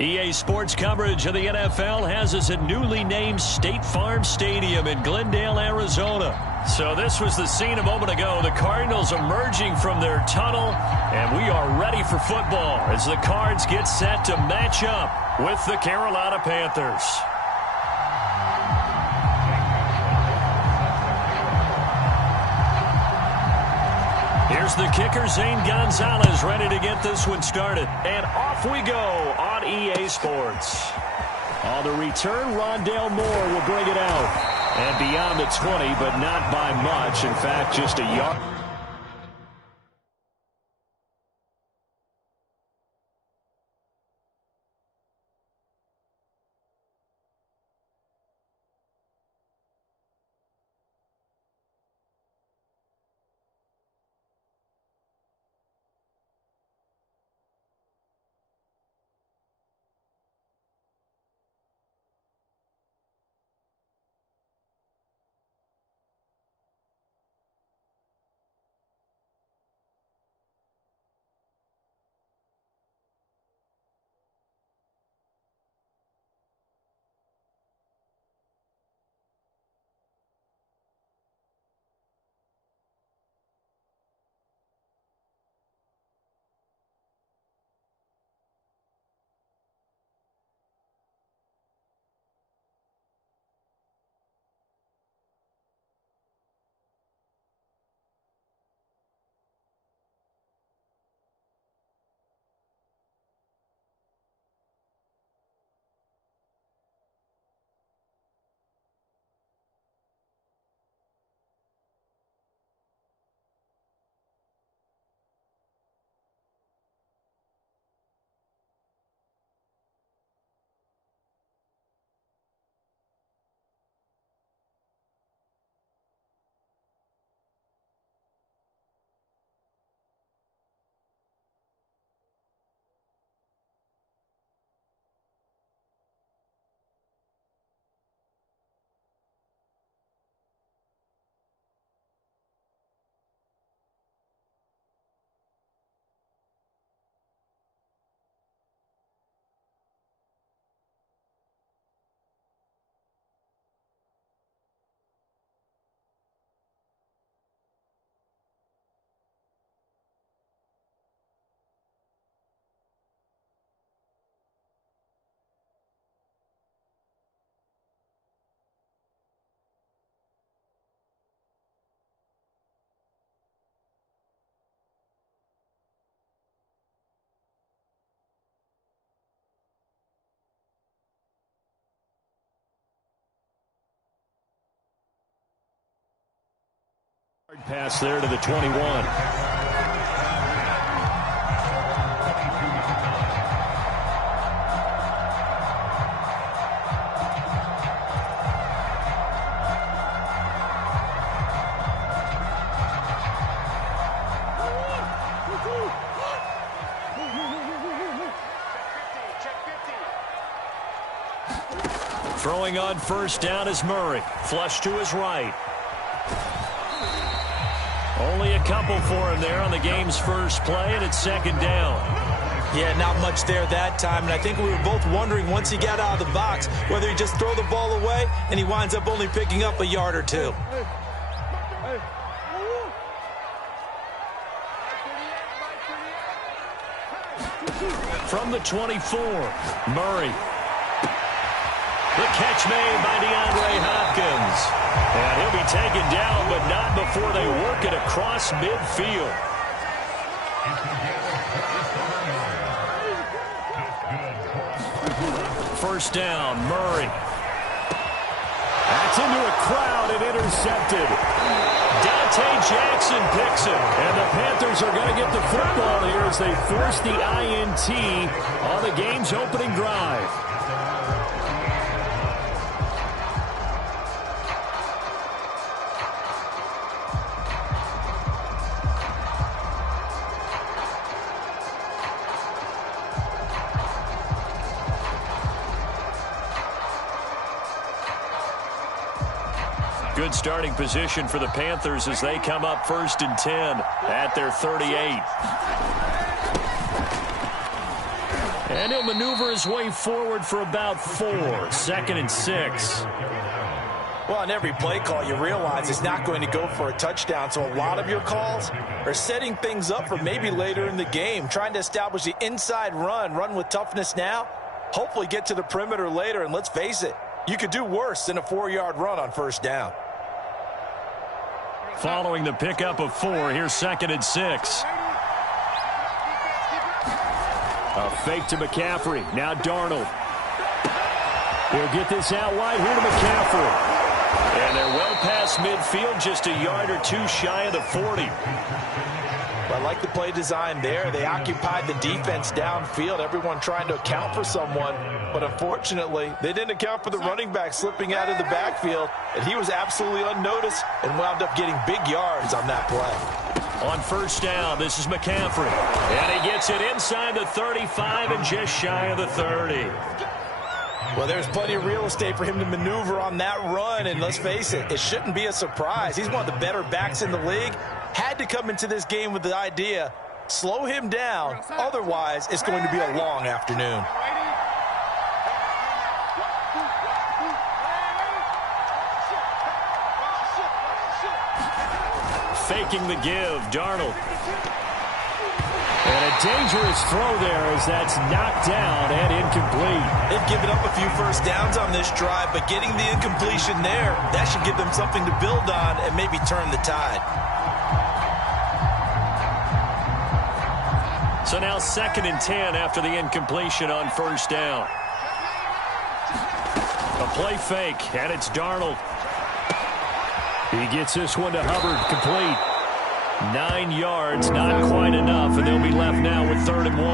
EA Sports coverage of the NFL has us at newly named State Farm Stadium in Glendale, Arizona. So this was the scene a moment ago. The Cardinals emerging from their tunnel, and we are ready for football as the Cards get set to match up with the Carolina Panthers. Here's the kicker, Zane Gonzalez, ready to get this one started. And off we go on EA Sports. On the return, Rondale Moore will bring it out. And beyond the 20, but not by much. In fact, just a yard. Pass there to the 21. Throwing on first down is Murray. Flush to his right. Only a couple for him there on the game's first play, and it's second down. Yeah, not much there that time, and I think we were both wondering once he got out of the box whether he just throw the ball away, and he winds up only picking up a yard or two. From the 24, Murray. The catch made by DeAndre Hopkins. And he'll be taken down, but not before they work it across midfield. First down, Murray. That's into a crowd and intercepted. Dante Jackson picks it. And the Panthers are going to get the football here as they force the INT on the game's opening drive. Good starting position for the Panthers as they come up 1st and 10 at their 38. And he'll maneuver his way forward for about 4. 2nd and 6. Well, on every play call, you realize it's not going to go for a touchdown. So a lot of your calls are setting things up for maybe later in the game, trying to establish the inside run with toughness now, hopefully get to the perimeter later. And let's face it, you could do worse than a 4-yard run on 1st down. Following the pickup of 4, here's 2nd and 6. A fake to McCaffrey. Now Darnold. He'll get this out wide here to McCaffrey. And they're well past midfield, just a yard or 2 shy of the 40. I like the play design there. They occupied the defense downfield, everyone trying to account for someone. But unfortunately, they didn't account for the running back slipping out of the backfield. And he was absolutely unnoticed and wound up getting big yards on that play. On 1st down, this is McCaffrey. And he gets it inside the 35 and just shy of the 30. Well, there's plenty of real estate for him to maneuver on that run, and let's face it, it shouldn't be a surprise. He's one of the better backs in the league. Had to come into this game with the idea, slow him down, otherwise it's going to be a long afternoon. Faking the give, Darnold. And a dangerous throw there as that's knocked down and incomplete. They've given up a few 1st downs on this drive, but getting the incompletion there, that should give them something to build on and maybe turn the tide. So now 2nd and 10 after the incompletion on 1st down. A play fake, and it's Darnold. He gets this one to Hubbard, complete. 9 yards, not quite enough, and they'll be left now with 3rd and 1.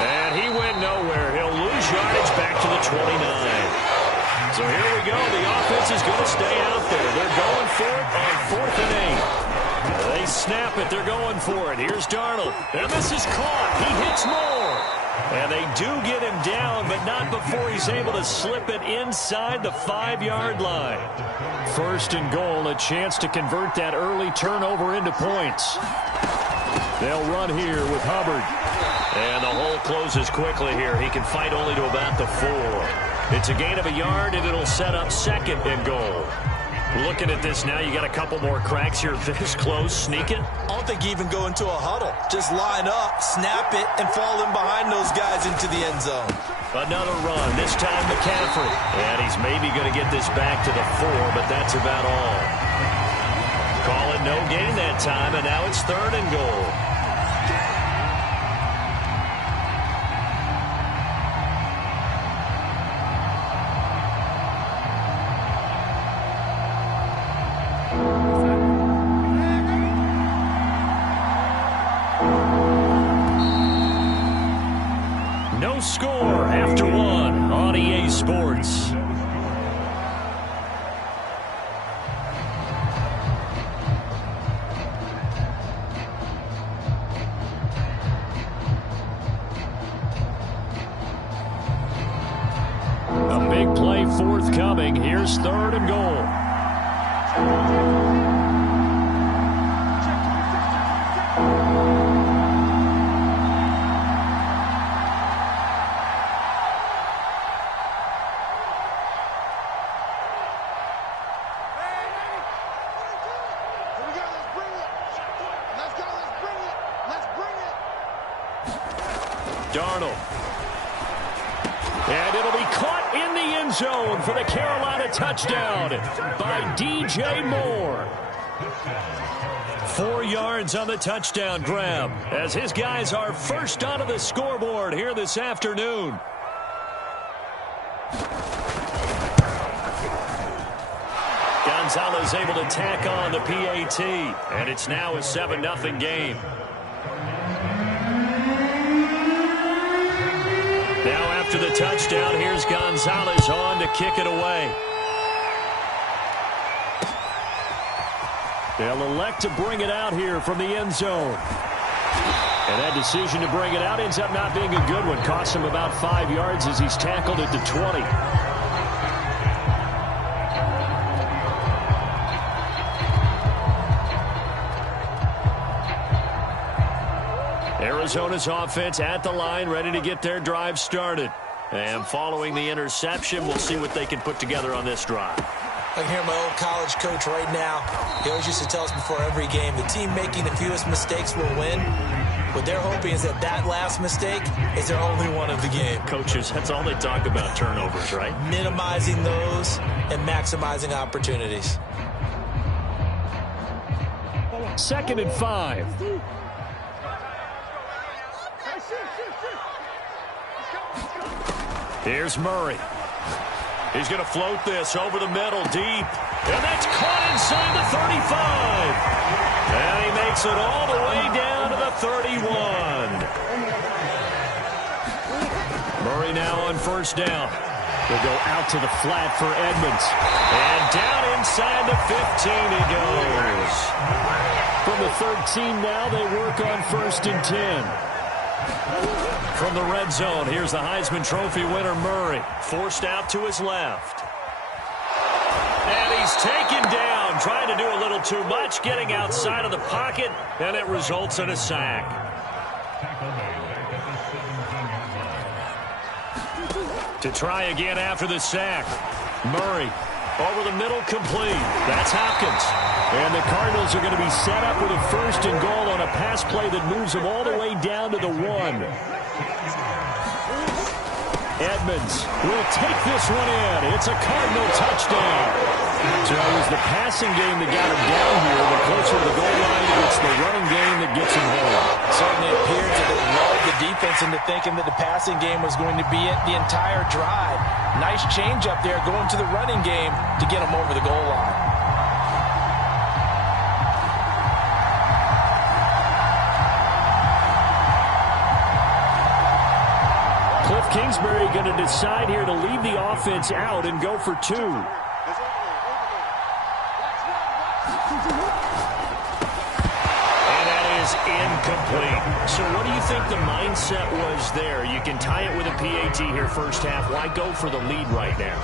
And he went nowhere. He'll lose yardage back to the 29. So here we go. The offense is going to stay out there. They're going for it on 4th and 8. They snap it. They're going for it. Here's Darnold. And this is caught. He hits more. And they do get him down, but not before he's able to slip it inside the 5-yard line. 1st and goal, a chance to convert that early turnover into points. They'll run here with Hubbard. And the hole closes quickly here. He can fight only to about the 4. It's a gain of a yard, and it'll set up 2nd and goal. Looking at this now, you got a couple more cracks here this close. Sneak it. I don't think you even go into a huddle. Just line up, snap it, and fall in behind those guys into the end zone. Another run, this time McCaffrey. And he's maybe going to get this back to the 4, but that's about all. Call it no gain that time, and now it's 3rd and goal. No score after 1 on EA Sports. A big play forthcoming. Here's 3rd and goal. Darnold. And it'll be caught in the end zone for the Carolina touchdown by DJ Moore. 4 yards on the touchdown grab as his guys are first onto the scoreboard here this afternoon. Gonzalez able to tack on the PAT, and it's now a 7-0 game. Now after the touchdown, here's Gonzalez on to kick it away. They'll elect to bring it out here from the end zone. And that decision to bring it out ends up not being a good one. Costs him about 5 yards as he's tackled at the 20. Arizona's offense at the line, ready to get their drive started. And following the interception, we'll see what they can put together on this drive. I can hear my old college coach right now. He always used to tell us before every game, the team making the fewest mistakes will win. What they're hoping is that that last mistake is their only one of the game. Coaches, that's all they talk about, turnovers, right? Minimizing those and maximizing opportunities. 2nd and 5. Here's Murray. He's going to float this over the middle, deep. And that's caught inside the 35. And he makes it all the way down to the 31. Murray now on 1st down. They'll go out to the flat for Edmonds. And down inside the 15 he goes. From the 13 now, they work on 1st and 10. From the red zone, here's the Heisman Trophy winner, Murray. Forced out to his left. And he's taken down, trying to do a little too much, getting outside of the pocket, and it results in a sack. To try again after the sack. Murray over the middle, complete. That's Hopkins. And the Cardinals are going to be set up with a 1st and goal on a pass play that moves them all the way down to the 1. Edmonds will take this one in. It's a Cardinal touchdown. So it was the passing game that got him down here. The closer to the goal line, it's the running game that gets him home. Certainly appeared to lull the defense into thinking that the passing game was going to be it the entire drive. Nice change up there going to the running game to get him over the goal line. Cliff Kingsbury going to decide here to leave the offense out and go for 2. And that is incomplete. So what do you think the mindset was there? You can tie it with a PAT here 1st half. Why go for the lead right now?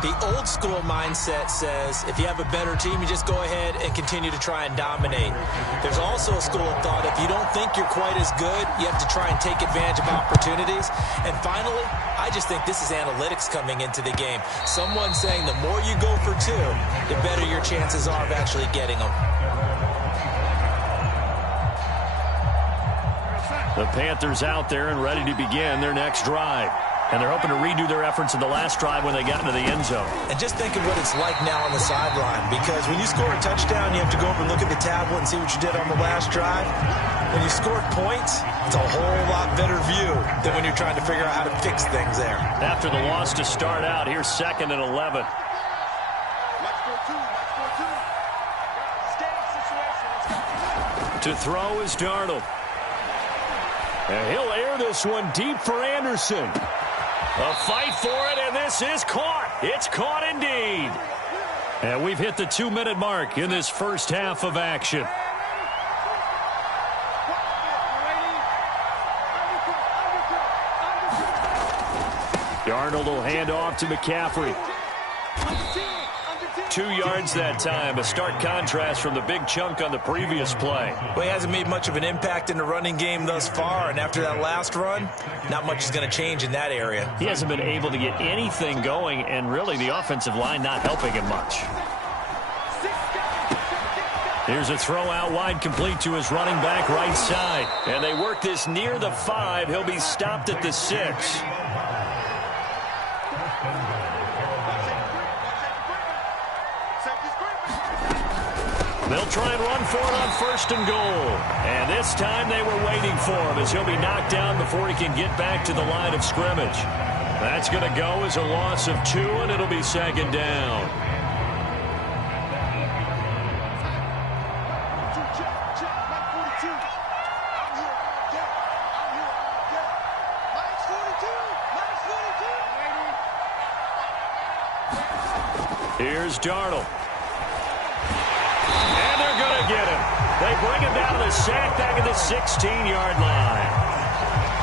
The old school mindset says if you have a better team, you just go ahead and continue to try and dominate. There's also a school of thought, if you don't think you're quite as good, you have to try and take advantage of opportunities. And finally, I just think this is analytics coming into the game. Someone saying the more you go for 2, the better your chances are of actually getting them. The Panthers out there and ready to begin their next drive. And they're hoping to redo their efforts in the last drive when they got into the end zone. And just think of what it's like now on the sideline. Because when you score a touchdown, you have to go over and look at the tablet and see what you did on the last drive. When you score points, it's a whole lot better view than when you're trying to figure out how to fix things there. After the loss to start out, here's 2nd and 11. To throw is Darnold. And he'll air this one deep for Anderson. A fight for it, and this is caught. It's caught indeed. And we've hit the 2-minute mark in this 1st half of action. Darnold will hand off to McCaffrey. 2 yards that time, a stark contrast from the big chunk on the previous play. Well, he hasn't made much of an impact in the running game thus far, and after that last run, not much is going to change in that area. He hasn't been able to get anything going, and really the offensive line not helping him much. Here's a throw out wide, complete to his running back right side. And they work this near the 5. He'll be stopped at the 6. They'll try and run for it on 1st and goal. And this time they were waiting for him as he'll be knocked down before he can get back to the line of scrimmage. That's going to go as a loss of 2, and it'll be 2nd down. Here's Darnold. And they're going to get him. They bring him down to the sack back at the 16-yard line.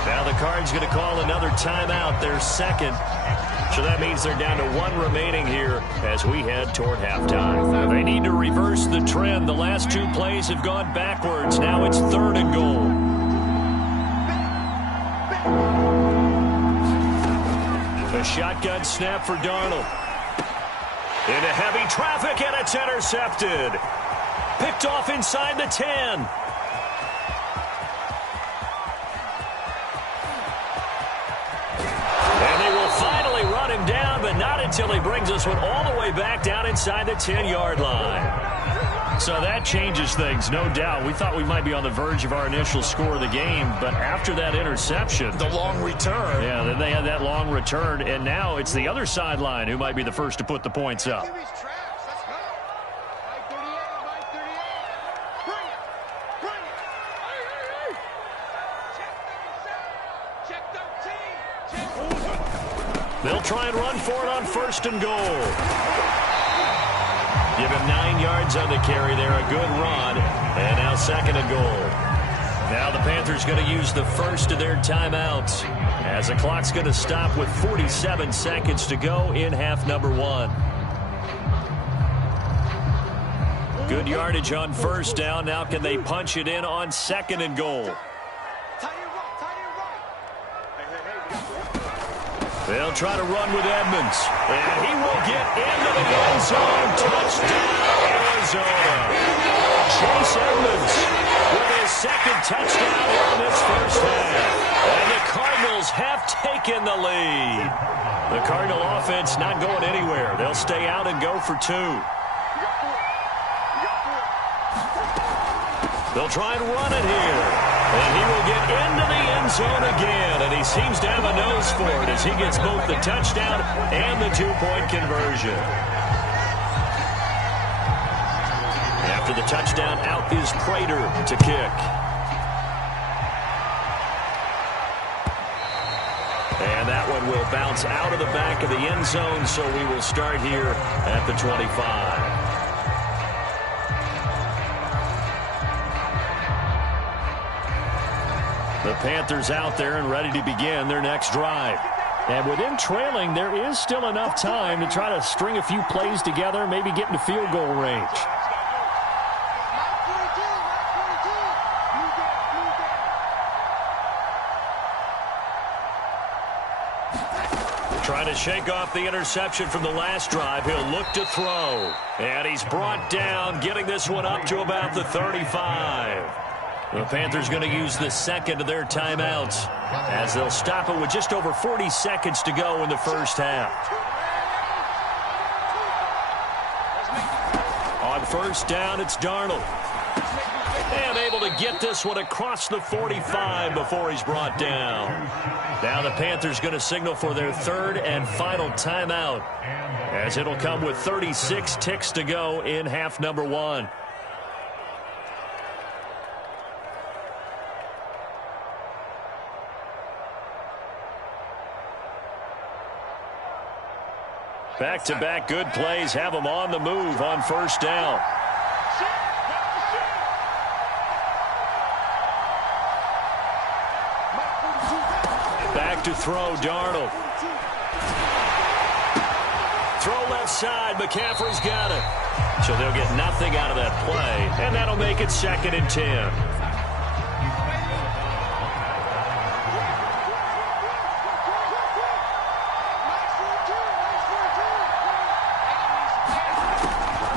Now the Cards going to call another timeout, their second. So that means they're down to 1 remaining here as we head toward halftime. They need to reverse the trend. The last 2 plays have gone backwards. Now it's 3rd and goal. A shotgun snap for Darnold. Into heavy traffic, and it's intercepted. Picked off inside the 10. And they will finally run him down, but not until he brings this one all the way back down inside the 10-yard line. So that changes things, no doubt. We thought we might be on the verge of our initial score of the game, but after that interception, the long return. Yeah, then they had that long return, and now it's the other sideline who might be the first to put the points up. They'll try and run for it on 1st and goal. Give him 9 yards on the carry there. A good run. And now 2nd and goal. Now the Panthers going to use the first of their timeouts as the clock's going to stop with 47 seconds to go in half number 1. Good yardage on 1st down. Now can they punch it in on 2nd and goal? They'll try to run with Edmonds. And he will get into the end zone. Touchdown, Arizona. Chase Edmonds with his 2nd touchdown in this first half. And the Cardinals have taken the lead. The Cardinal offense not going anywhere. They'll stay out and go for 2. They'll try and run it here. And he will get into the end zone again. And he seems to have a nose for it as he gets both the touchdown and the 2-point conversion. After the touchdown, out is Prater to kick. And that one will bounce out of the back of the end zone, so we will start here at the 25. The Panthers out there and ready to begin their next drive. And with them trailing, there is still enough time to try to string a few plays together, maybe get into field goal range. Trying to shake off the interception from the last drive. He'll look to throw. And he's brought down, getting this one up to about the 35. The Panthers going to use the 2nd of their timeouts as they'll stop it with just over 40 seconds to go in the first half. On 1st down, it's Darnold. And able to get this one across the 45 before he's brought down. Now the Panthers going to signal for their 3rd and final timeout as it'll come with 36 ticks to go in half number 1. Back-to-back good plays have them on the move on 1st down. Back to throw, Darnold. Throw left side, McCaffrey's got it. So they'll get nothing out of that play, and that'll make it 2nd and 10.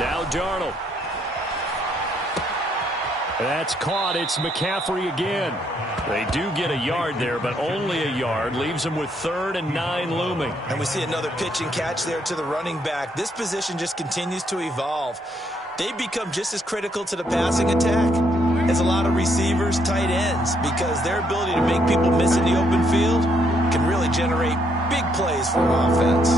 Now Darnold. That's caught. It's McCaffrey again. They do get a yard there, but only a yard. Leaves them with 3rd and 9 looming. And we see another pitch and catch there to the running back. This position just continues to evolve. They become just as critical to the passing attack as a lot of receivers, tight ends, because their ability to make people miss in the open field can really generate big plays for an offense.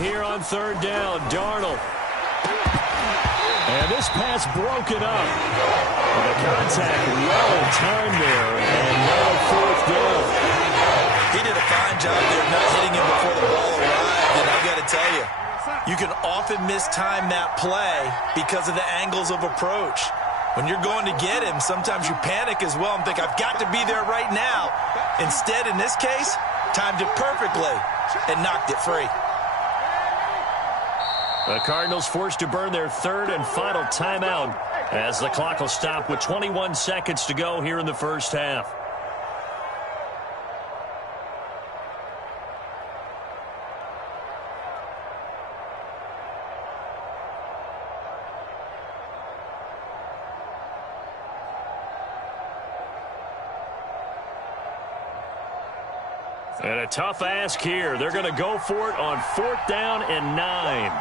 Here on 3rd down, Darnold. And this pass broken up. And the contact well timed there, and now 4th down. He did a fine job there not hitting him before the ball arrived. can often mistime that play because of the angles of approach. When you're going to get him, sometimes you panic as well and think, I've got to be there right now. Instead, in this case, timed it perfectly and knocked it free. The Cardinals forced to burn their third and final timeout as the clock will stop with 21 seconds to go here in the first half. And a tough ask here. They're going to go for it on 4th down and 9.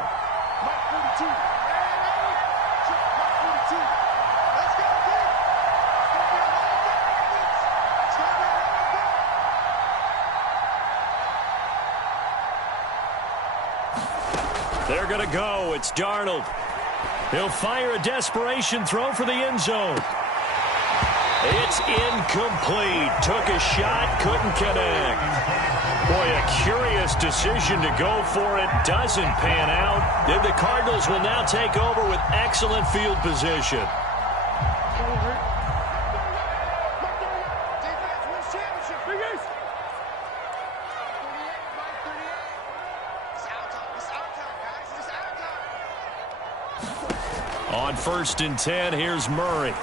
They're going to go. It's Darnold. He'll fire a desperation throw for the end zone. It's incomplete. Took a shot, couldn't connect. Boy, a curious decision to go for it. Doesn't pan out. Then the Cardinals will now take over with excellent field position. On 1st and 10, here's Murray.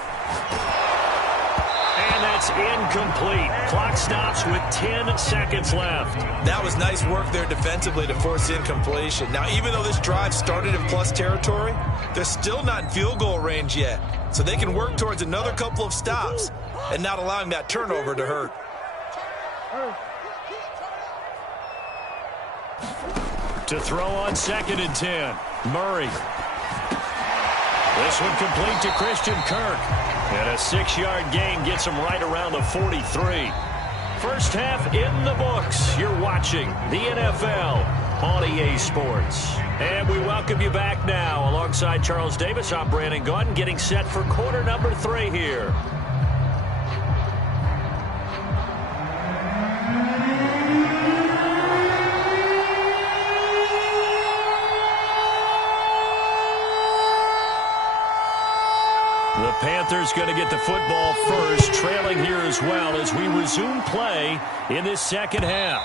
And that's incomplete. Clock stops with 10 seconds left. That was nice work there defensively to force incompletion. Now, even though this drive started in plus territory, they're still not in field goal range yet. So they can work towards another couple of stops and not allowing that turnover to hurt. To throw on 2nd and 10, Murray. This one complete to Christian Kirk. And a 6-yard gain gets him right around the 43. First half in the books. You're watching the NFL on EA Sports. And we welcome you back now. Alongside Charles Davis, I'm Brandon Gaudin, getting set for quarter number 3 here. The Panthers going to get the football first, trailing here as well as we resume play in this second half.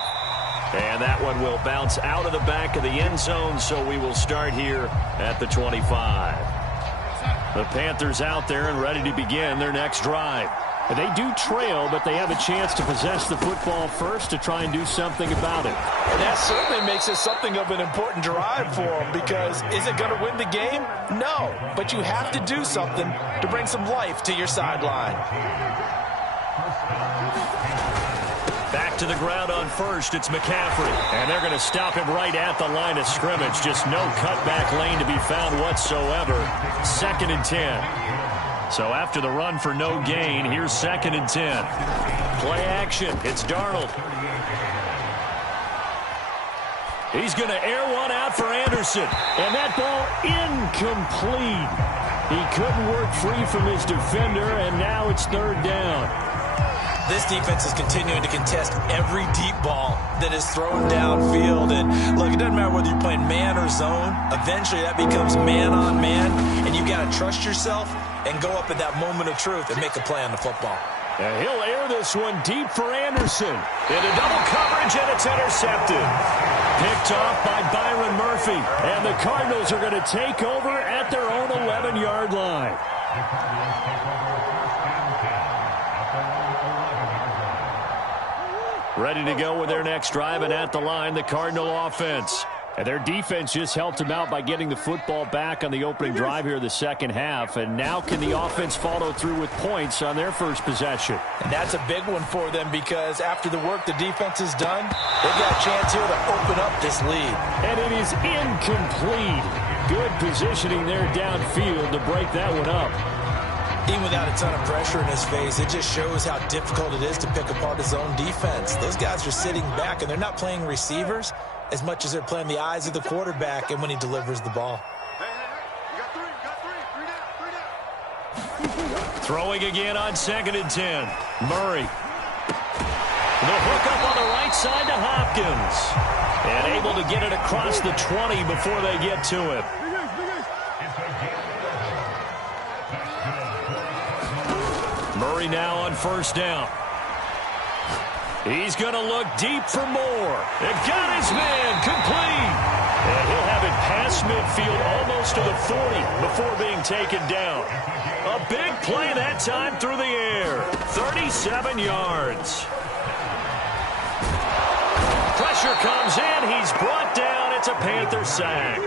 And that one will bounce out of the back of the end zone, so we will start here at the 25. The Panthers out there and ready to begin their next drive. And they do trail, but they have a chance to possess the football first to try and do something about it. And that certainly makes it something of an important drive for them, because is it going to win the game? No, but you have to do something to bring some life to your sideline. Back to the ground on 1st, it's McCaffrey. And they're going to stop him right at the line of scrimmage. Just no cutback lane to be found whatsoever. 2nd and 10. So after the run for no gain, here's 2nd and 10. Play action. It's Darnold. He's going to air one out for Anderson. And that ball incomplete. He couldn't work free from his defender, and now it's 3rd down. This defense is continuing to contest every deep ball that is thrown downfield. And look, it doesn't matter whether you're playing man or zone. Eventually that becomes man on man, and you've got to trust yourself and go up at that moment of truth and make a play on the football. And he'll air this one deep for Anderson. Into double coverage, and it's intercepted. Picked off by Byron Murphy. And the Cardinals are going to take over at their own 11-yard line. Ready to go with their next drive, and at the line, the Cardinal offense. And their defense just helped them out by getting the football back on the opening drive here in the second half. And now can the offense follow through with points on their first possession? And that's a big one for them, because after the work the defense has done, they've got a chance here to open up this lead. And it is incomplete. Good positioning there downfield to break that one up. Even without a ton of pressure in his face, it just shows how difficult it is to pick apart his own defense. Those guys are sitting back, and they're not playing receivers as much as they're playing the eyes of the quarterback and when he delivers the ball. Throwing again on 2nd and 10. Murray. The hook up on the right side to Hopkins. And able to get it across the 20 before they get to him. Murray now on first down. He's going to look deep for more. And got his man complete. And he'll have it past midfield almost to the 40 before being taken down. A big play that time through the air. 37 yards. Pressure comes in. He's brought down. It's a Panther sack.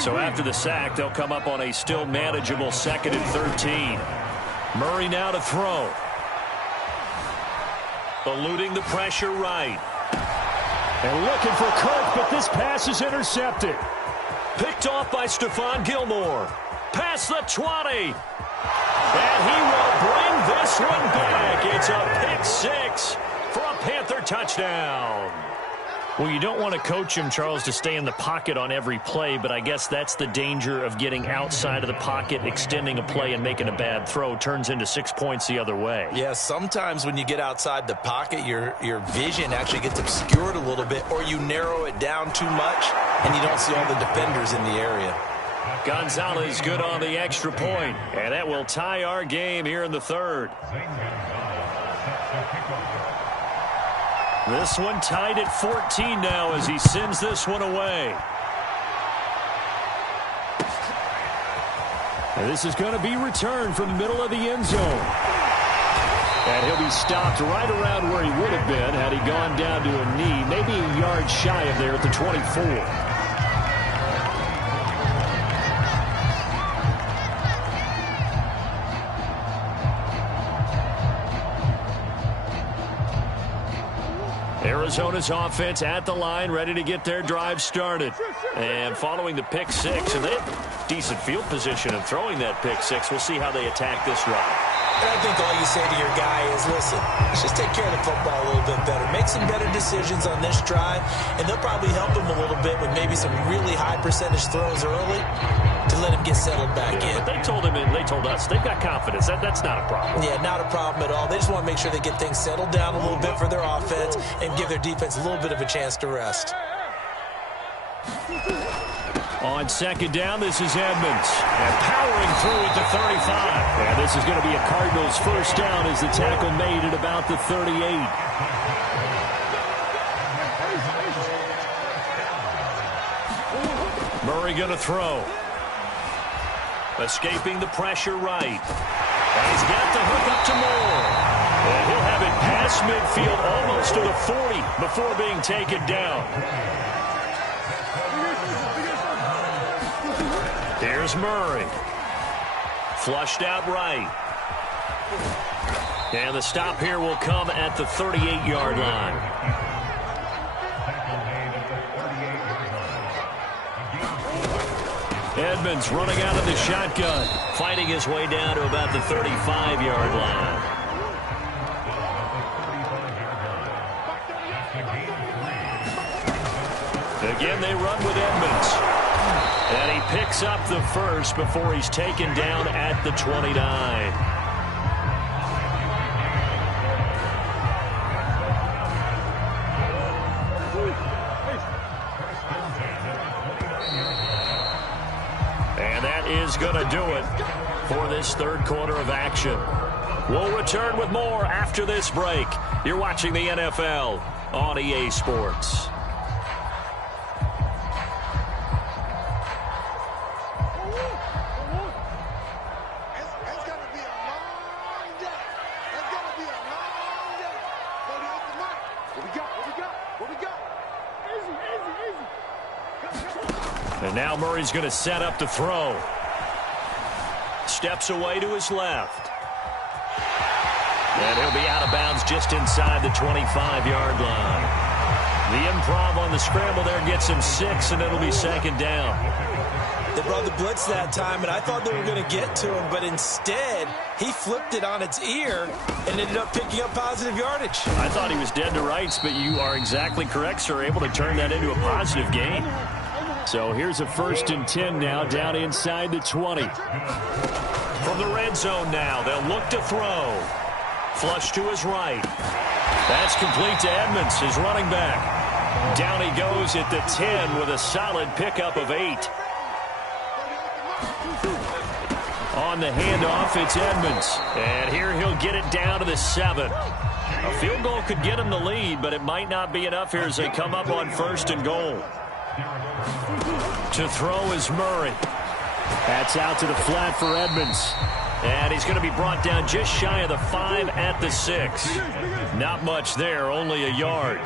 So after the sack, they'll come up on a still manageable 2nd and 13. Murray now to throw. Eluding the pressure right. And looking for Kirk, but this pass is intercepted. Picked off by Stephon Gilmore. Past the 20. And he will bring this one back. It's a pick 6 for a Panther touchdown. Well, you don't want to coach him, Charles, to stay in the pocket on every play, but I guess that's the danger of getting outside of the pocket, extending a play, and making a bad throw. Turns into 6 points the other way. Yeah, sometimes when you get outside the pocket, your vision actually gets obscured a little bit, or you narrow it down too much, and you don't see all the defenders in the area. Gonzalez good on the extra point, and that will tie our game here in the 3rd. This one tied at 14 now as he sends this one away. And this is going to be returned from the middle of the end zone. And he'll be stopped right around where he would have been had he gone down to a knee, maybe a yard shy of there at the 24. Arizona's offense at the line, ready to get their drive started. And following the pick 6, and they have decent field position and throwing that pick 6. We'll see how they attack this drive. And I think all you say to your guy is, listen, let's just take care of the football a little bit better. Make some better decisions on this drive, and they'll probably help him a little bit with maybe some really high percentage throws early to let him get settled back in. But they told him, and they told us, they've got confidence. That's not a problem. Yeah, not a problem at all. They just want to make sure they get things settled down a little bit for their offense and give their defense a little bit of a chance to rest. On 2nd down, this is Edmonds. And powering through at the 35. And this is going to be a Cardinals first down as the tackle made at about the 38. Murray going to throw. Escaping the pressure right. And he's got the hook up to Moore. And he'll have it past midfield almost to the 40 before being taken down. Here's Murray. Flushed out right. And the stop here will come at the 38-yard line. Edmonds running out of the shotgun, fighting his way down to about the 35-yard line. Again, they run with Edmonds. And he picks up the first before he's taken down at the 29. And that is going to do it for this 3rd quarter of action. We'll return with more after this break. You're watching the NFL on EA Sports. And now Murray's going to set up the throw. Steps away to his left. And he'll be out of bounds just inside the 25-yard line. The improv on the scramble there gets him 6, and it'll be 2nd down. They brought the blitz that time, and I thought they were going to get to him, but instead, he flipped it on its ear and ended up picking up positive yardage. I thought he was dead to rights, but you are exactly correct, sir. Able to turn that into a positive gain. So here's a 1st and 10 now, down inside the 20. From the red zone now, they'll look to throw. Flush to his right. That's complete to Edmonds, his running back. Down he goes at the 10 with a solid pickup of 8. On the handoff, it's Edmonds. And here he'll get it down to the 7. A field goal could get him the lead, but it might not be enough here as they come up on 1st and goal. To throw is Murray. That's out to the flat for Edmonds. And he's going to be brought down just shy of the 5 at the 6. Not much there, only a yard.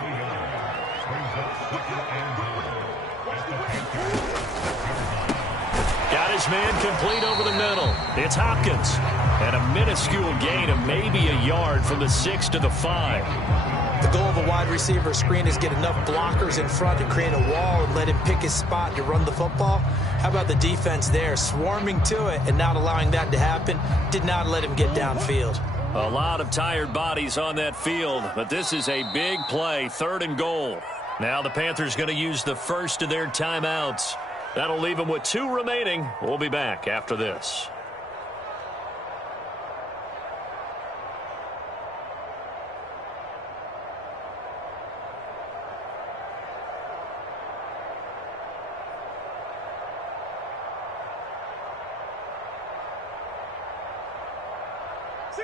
Got his man complete over the middle. It's Hopkins. And a minuscule gain of maybe a yard from the 6 to the 5. The goal of a wide receiver screen is get enough blockers in front to create a wall and let him pick his spot to run the football. How about the defense there, swarming to it and not allowing that to happen? Did not let him get downfield. A lot of tired bodies on that field, but this is a big play, 3rd and goal. Now the Panthers going to use the first of their timeouts. That'll leave them with 2 remaining. We'll be back after this.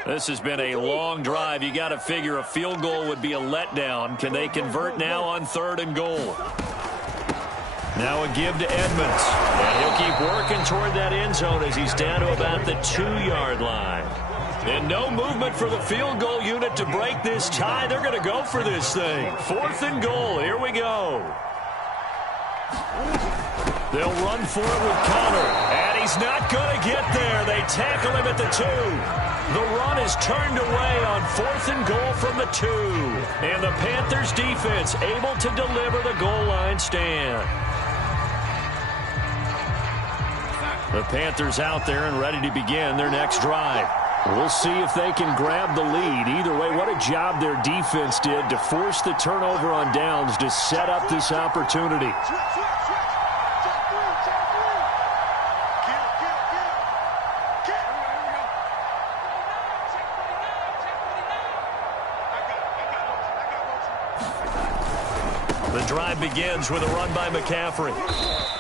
This has been a long drive. You got to figure a field goal would be a letdown. Can they convert now on 3rd and goal? Now a give to Edmonds. And he'll keep working toward that end zone as he's down to about the 2-yard line. And no movement for the field goal unit to break this tie. They're going to go for this thing. 4th and goal. Here we go. They'll run for it with Connor. And he's not going to get there. They tackle him at the 2. The run is turned away on 4th and goal from the 2. And the Panthers defense able to deliver the goal line stand. The Panthers out there and ready to begin their next drive. We'll see if they can grab the lead. Either way, what a job their defense did to force the turnover on downs to set up this opportunity. The drive begins with a run by McCaffrey.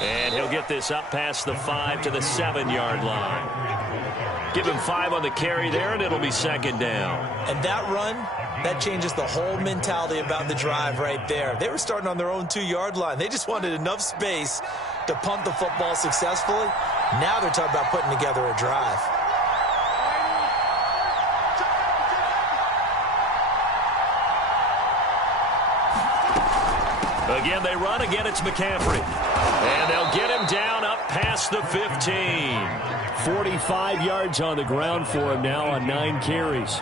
And he'll get this up past the 5 to the 7-yard line. Give him 5 on the carry there, and it'll be 2nd down. And that run, that changes the whole mentality about the drive right there. They were starting on their own 2-yard line. They just wanted enough space to pump the football successfully. Now they're talking about putting together a drive. Again, they run. Again, it's McCaffrey. And they'll get him down up past the 15. 45 yards on the ground for him now on 9 carries.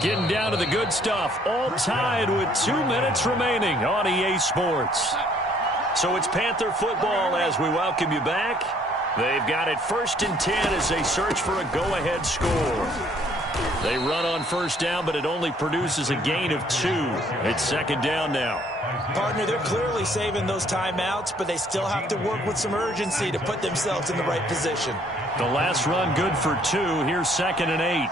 Getting down to the good stuff. All tied with 2 minutes remaining on EA Sports. So it's Panther football as we welcome you back. They've got it 1st and 10 as they search for a go-ahead score. They run on 1st down, but it only produces a gain of 2. It's 2nd down now. Partner, they're clearly saving those timeouts, but they still have to work with some urgency to put themselves in the right position. The last run good for 2. Here's 2nd and 8.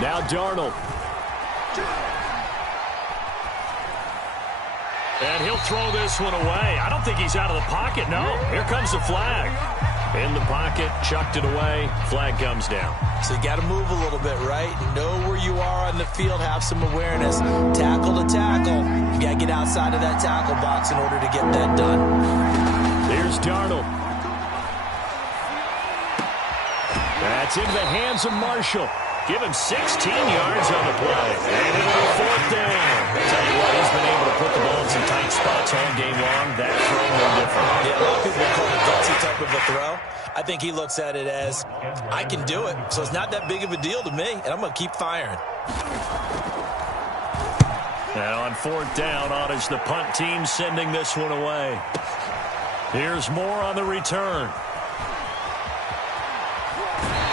Now Darnold. And he'll throw this one away. I don't think he's out of the pocket, no. Here comes the flag. In the pocket, chucked it away. Flag comes down. So you got to move a little bit, right? Know where you are on the field, have some awareness. Tackle to tackle. You got to get outside of that tackle box in order to get that done. Here's Darnold. That's in the hands of Marshall. Give him 16 yards on the play. And it'll be 4th down. Tell you what, he's been able to put the ball in some tight spots all game long. That throw no different. Yeah, a lot of people call it a gutsy type of a throw. I think he looks at it as, I can do it, so it's not that big of a deal to me, and I'm going to keep firing. And on 4th down, on is the punt team sending this one away. Here's Moore on the return.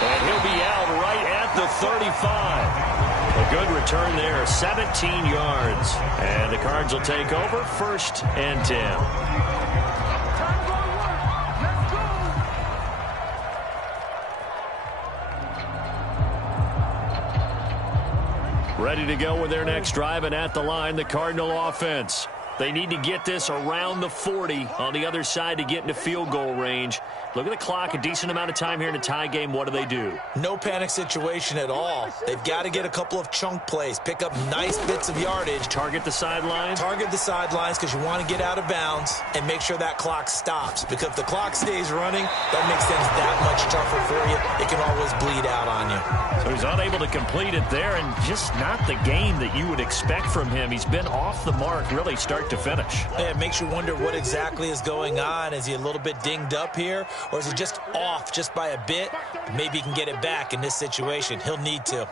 And he'll be out right at the 35. A good return there, 17 yards. And the Cards will take over 1st and 10. Ready to go with their next drive, and at the line, the Cardinal offense. They need to get this around the 40 on the other side to get into field goal range. Look at the clock, a decent amount of time here in a tie game. What do? No panic situation at all. They've got to get a couple of chunk plays, pick up nice bits of yardage. Target the sidelines? Target the sidelines because you want to get out of bounds and make sure that clock stops. Because if the clock stays running, that makes things that much tougher for you. It can always bleed out on you. So he's unable to complete it there, and just not the game that you would expect from him. He's been off the mark really start to finish. Yeah, it makes you wonder what exactly is going on. Is he a little bit dinged up here, or is he just off just by a bit? Maybe he can get it back in this situation. He'll need to.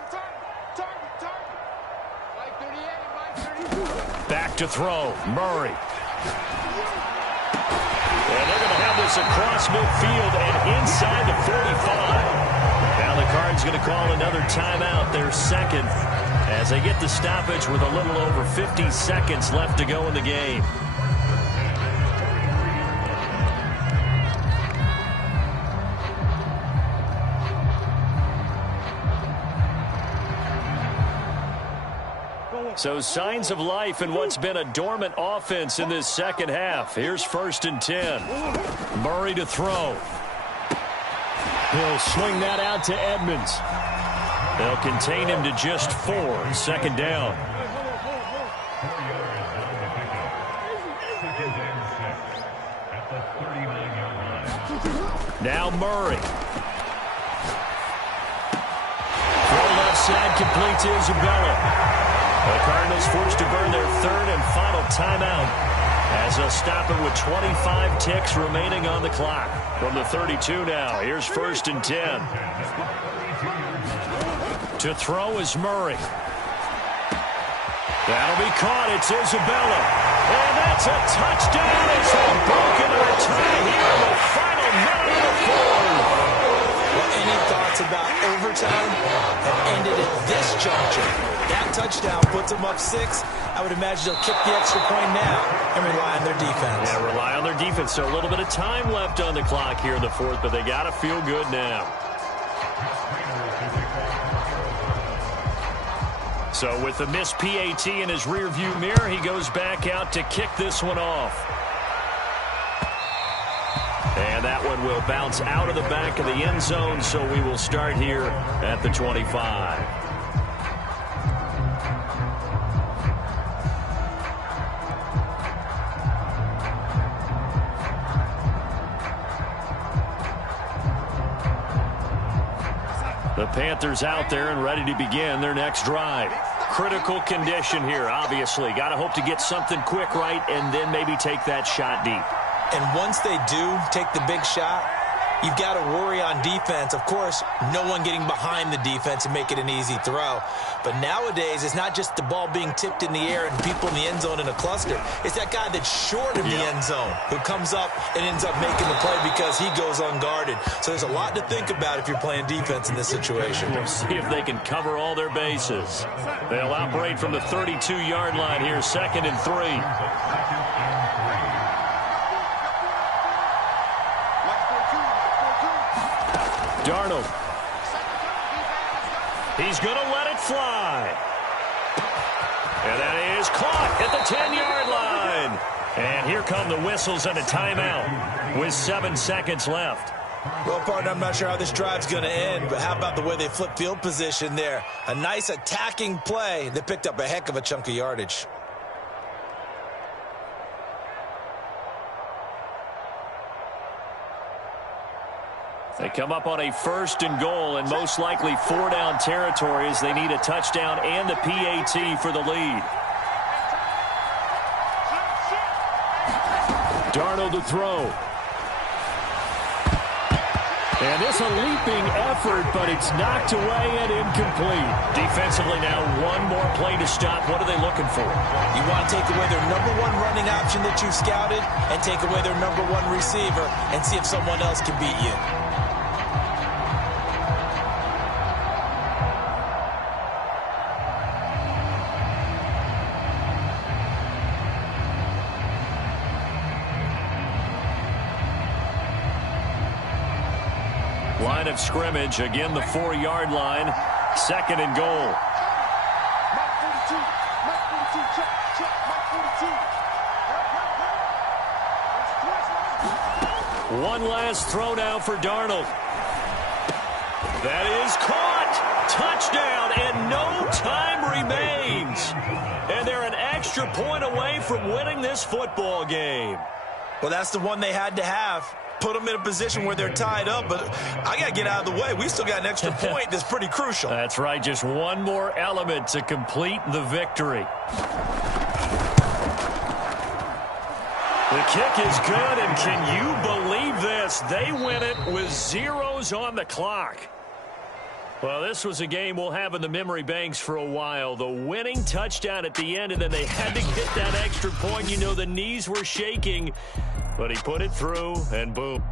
Back to throw, Murray. And they're going to have this across midfield and inside the 45. Now the Cards going to call another timeout, their second, as they get the stoppage with a little over 50 seconds left to go in the game. So signs of life in what's been a dormant offense in this second half. Here's 1st and 10. Murray to throw. He'll swing that out to Edmonds. They'll contain him to just 4. 2nd down. Now Murray. Throw left side, complete to Isabella. The Cardinals forced to burn their 3rd and final timeout as they'll stop it with 25 ticks remaining on the clock. From the 32 now, here's 1st and 10. To throw is Murray. That'll be caught. It's Isabella. And that's a touchdown as they broke into a tie here in the final minute of the 4th. Well, any thoughts about overtime have ended at this juncture. That touchdown puts them up 6. I would imagine they'll kick the extra point now and rely on their defense. Yeah, rely on their defense. So a little bit of time left on the clock here in the 4th, but they got to feel good now. So with the missed PAT in his rearview mirror, he goes back out to kick this one off. And that one will bounce out of the back of the end zone, so we will start here at the 25. The Panthers out there and ready to begin their next drive. Critical condition here, obviously. Got to hope to get something quick right and then maybe take that shot deep. And once they do take the big shot, you've got to worry on defense. Of course, no one getting behind the defense and make it an easy throw. But nowadays, it's not just the ball being tipped in the air and people in the end zone in a cluster. It's that guy that's short of the end zone who comes up and ends up making the play because he goes unguarded. So there's a lot to think about if you're playing defense in this situation. We'll see if they can cover all their bases. They'll operate from the 32-yard line here, 2nd and 3. Darnold. He's going to let it fly. And that is caught at the 10-yard line. And here come the whistles and a timeout with 7 seconds left. Well, partner, I'm not sure how this drive's going to end, but how about the way they flip field position there? A nice attacking play. They picked up a heck of a chunk of yardage. They come up on a 1st and goal and most likely 4-down territory as they need a touchdown and the PAT for the lead. Darnold to throw. And it's a leaping effort, but it's knocked away and incomplete. Defensively now, one more play to stop. What are they looking for? You want to take away their #1 running option that you've scouted and take away their #1 receiver and see if someone else can beat you. Line of scrimmage, again the 4-yard line, 2nd and goal. One last throw now for Darnold. That is caught. Touchdown, and no time remains. And they're an extra point away from winning this football game. Well, that's the one they had to have. Put them in a position where they're tied up, but I got to get out of the way. We still got an extra point that's pretty crucial. That's right, just one more element to complete the victory. The kick is good, and can you believe this? They win it with zeros on the clock. Well, this was a game we'll have in the memory banks for a while. The winning touchdown at the end, and then they had to get that extra point. You know, the knees were shaking, but he put it through, and boom.